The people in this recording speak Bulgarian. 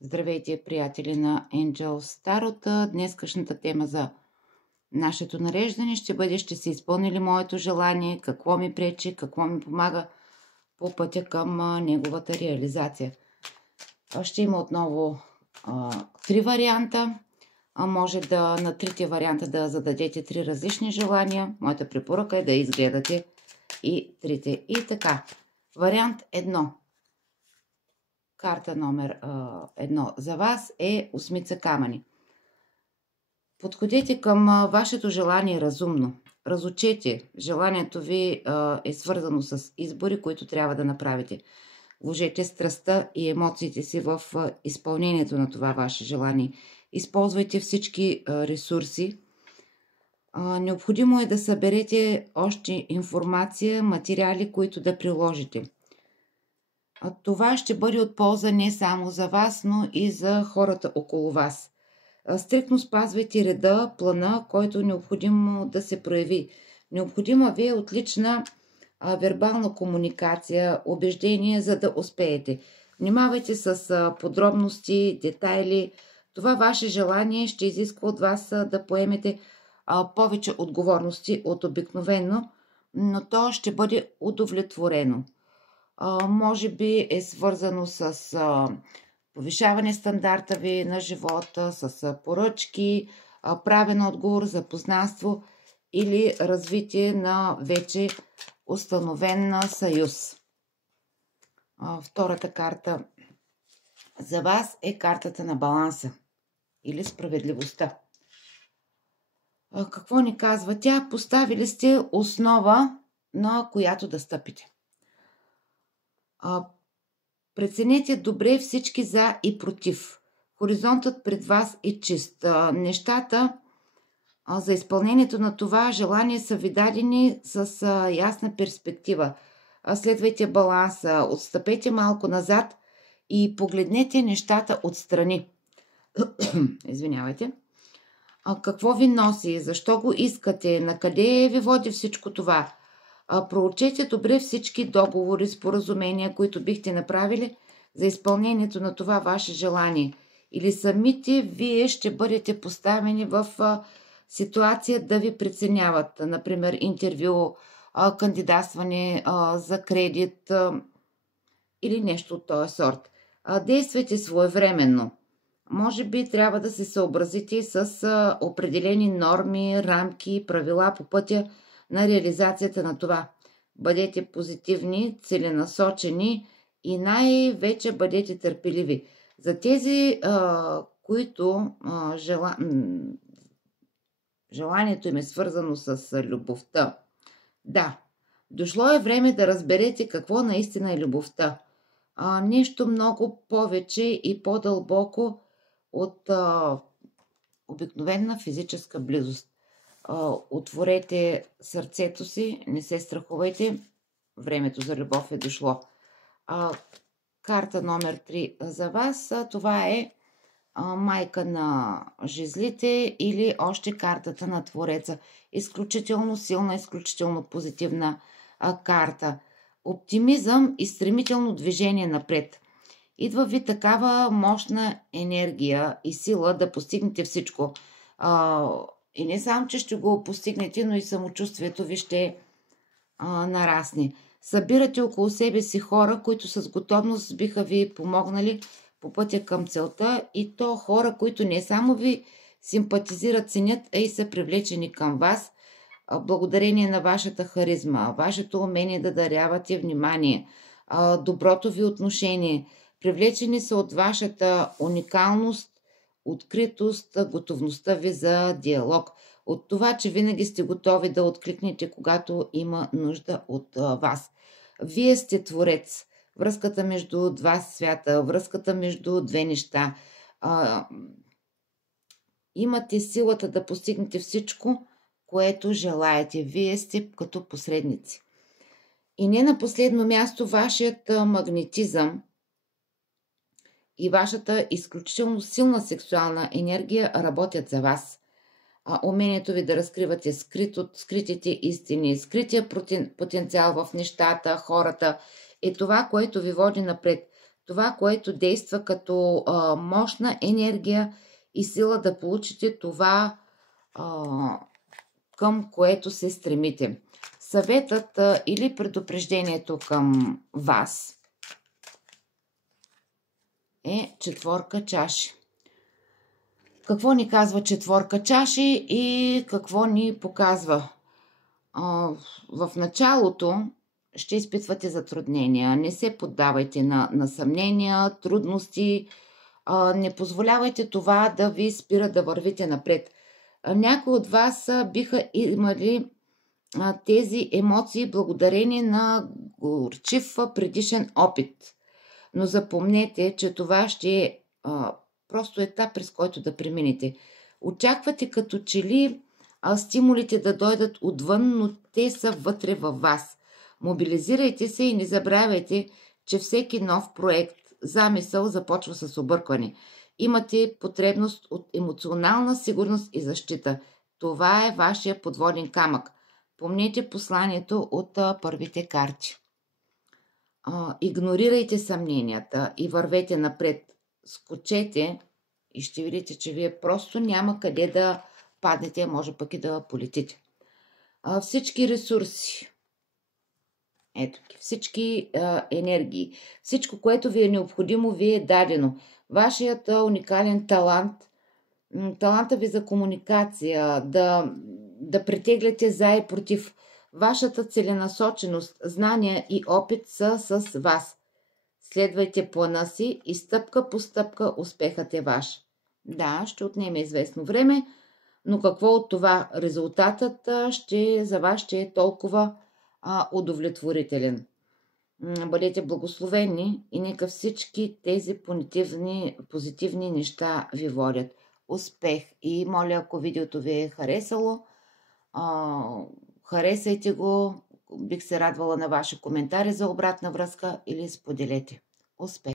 Здравейте, приятели на Angel Старота. Днескашната тема за нашето нареждане ще бъде: ще се изпълни ли моето желание, какво ми пречи, какво ми помага по пътя към неговата реализация. Ще има отново 3 варианта. Може на трите варианта да зададете 3 различни желания. Моята препоръка е да изгледате и трите. И така, вариант 1. Карта номер 1 за вас е осмица камъни. Подходете към вашето желание разумно. Разучете. Желанието ви е свързано с избори, които трябва да направите. Вложете страстта и емоциите си в изпълнението на това ваше желание. Използвайте всички ресурси. Необходимо е да съберете още информация, материали, които да приложите. Това ще бъде от полза не само за вас, но и за хората около вас. Стриктно спазвайте реда, плана, който е необходимо да се прояви. Необходима ви е отлична вербална комуникация, убеждение, за да успеете. Внимавайте с подробности, детайли. Това ваше желание ще изисква от вас да поемете повече отговорности от обикновено, но то ще бъде удовлетворено. Може би е свързано с повишаване стандарта ви на живота, с поръчки, правен отговор, запознанство или развитие на вече установен съюз. Втората карта за вас е картата на баланса или справедливостта. Какво ни казва тя? Поставили сте основа, на която да стъпите. Преценете добре всички за и против. Хоризонтът пред вас е чист. Нещата за изпълнението на това желание са ви дадени с ясна перспектива. Следвайте баланса, отстъпете малко назад и погледнете нещата отстрани. Извинявайте. Какво ви носи? Защо го искате? Накъде ви води всичко това? Проучете добре всички договори, споразумения, които бихте направили за изпълнението на това ваше желание. Или самите вие ще бъдете поставени в ситуация да ви преценяват. Например, интервю, кандидатстване за кредит или нещо от този сорт. Действайте своевременно. Може би трябва да се съобразите с определени норми, рамки, правила по пътя на реализацията на това. Бъдете позитивни, целенасочени и най-вече бъдете търпеливи. За тези, които желанието им е свързано с любовта. Да, дошло е време да разберете какво наистина е любовта. Нещо много повече и по-дълбоко от обикновена физическа близост. Отворете сърцето си, не се страхувайте, времето за любов е дошло. Карта номер 3 за вас, това е майка на жезлите или още картата на Твореца. Изключително силна, изключително позитивна карта. Оптимизъм и стремително движение напред. Идва ви такава мощна енергия и сила да постигнете всичко. И не само, че ще го постигнете, но и самочувствието ви ще нарасне. Събирате около себе си хора, които с готовност биха ви помогнали по пътя към целта, и то хора, които не само ви симпатизират, ценят, а и са привлечени към вас благодарение на вашата харизма, вашето умение да дарявате внимание, доброто ви отношение. Привлечени са от вашата уникалност, откритост, готовността ви за диалог. От това, че винаги сте готови да откликнете, когато има нужда от вас. Вие сте творец. Връзката между два свята, връзката между две неща. Имате силата да постигнете всичко, което желаете. Вие сте като посредници. И не на последно място, вашият магнетизъм и вашата изключително силна сексуална енергия работят за вас. Умението ви да разкривате скритите истини, скрития потенциал в нещата, хората е това, което ви води напред. това, което действа като мощна енергия и сила да получите това, към което се стремите. Съветът или предупреждението към вас е четворка чаши. Какво ни казва четворка чаши и какво ни показва? В началото ще изпитвате затруднения. Не се поддавайте на съмнения, трудности. Не позволявайте това да ви спира да вървите напред. Някои от вас биха имали тези емоции благодарение на горчив предишен опит. Но запомнете, че това ще е просто етап, през който да преминете. Очаквате като че ли стимулите да дойдат отвън, но те са вътре във вас. Мобилизирайте се и не забравяйте, че всеки нов проект, замисъл започва с объркване. Имате потребност от емоционална сигурност и защита. Това е вашия подводен камък. Помнете посланието от първите карти. Игнорирайте съмненията и вървете напред. Скочете и ще видите, че вие просто няма къде да паднете, може пък и да полетите. Всички ресурси, ето ги, всички енергии, всичко, което ви е необходимо, ви е дадено. Вашият уникален талант, таланта ви за комуникация, да притегляте за и против, вашата целенасоченост, знания и опит са с вас. Следвайте плана си и стъпка по стъпка успехът е ваш. Да, ще отнеме известно време, но какво от това? Резултатът за вас ще е толкова удовлетворителен. Бъдете благословени и нека всички тези позитивни неща ви водят. Успех! И моля, ако видеото ви е харесало, харесайте го. Бих се радвала на ваши коментари за обратна връзка или споделете. Успех!